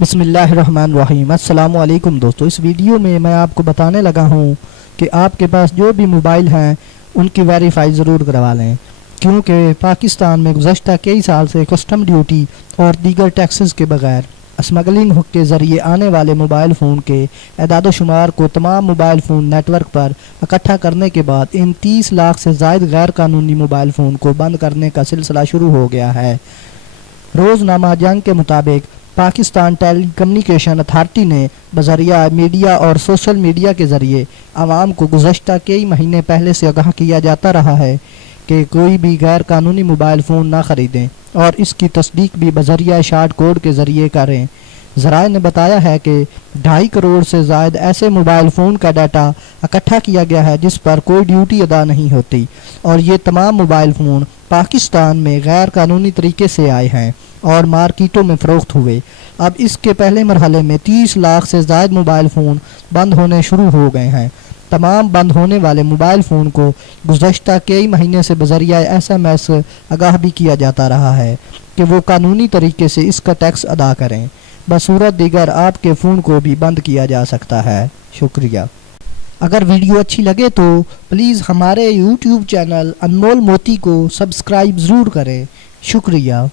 بسم اللہ الرحمن الرحیم۔ السلام علیکم دوستو، اس ویڈیو میں میں آپ کو بتانے لگا ہوں کہ آپ کے پاس جو بھی موبائل ہیں ان کی ویریفائی ضرور کروا لیں، کیونکہ پاکستان میں گزشتہ کئی سال سے کسٹم ڈیوٹی اور دیگر ٹیکسز کے بغیر اسمگلنگ کے ذریعے آنے والے موبائل فون کے اعداد و شمار کو تمام موبائل فون نیٹ ورک پر اکٹھا کرنے کے بعد ان 30 لاکھ سے زائد غیر قانونی موبائل فون کو بند کرنے کا سلسلہ شروع ہو گیا ہے۔ روزنامہ جنگ کے مطابق پاکستان ٹیلی کمیونیکیشن اتھارٹی نے بذریعہ میڈیا اور سوشل میڈیا کے ذریعے عوام کو گزشتہ کئی مہینے پہلے سے آگاہ کیا جاتا رہا ہے کہ کوئی بھی غیر قانونی موبائل فون نہ خریدیں اور اس کی تصدیق بھی بذریعہ شارٹ کوڈ کے ذریعے کریں۔ ذرائع نے بتایا ہے کہ 2.5 کروڑ سے زائد ایسے موبائل فون کا ڈیٹا اکٹھا کیا گیا ہے جس پر کوئی ڈیوٹی ادا نہیں ہوتی، اور یہ تمام موبائل فون پاکستان میں غیر قانونی طریقے سے آئے ہیں اور مارکیٹوں میں فروخت ہوئے۔ اب اس کے پہلے مرحلے میں 30 لاکھ سے زائد موبائل فون بند ہونے شروع ہو گئے ہیں۔ تمام بند ہونے والے موبائل فون کو گزشتہ کئی مہینے سے بذریعہ SMS آگاہ بھی کیا جاتا رہا ہے کہ وہ قانونی طریقے سے اس کا ٹیکس ادا کریں، بصورت دیگر آپ کے فون کو بھی بند کیا جا سکتا ہے۔ شکریہ۔ اگر ویڈیو اچھی لگے تو پلیز ہمارے YouTube چینل انمول موتی کو سبسکرائب ضرور کریں۔ شکریہ۔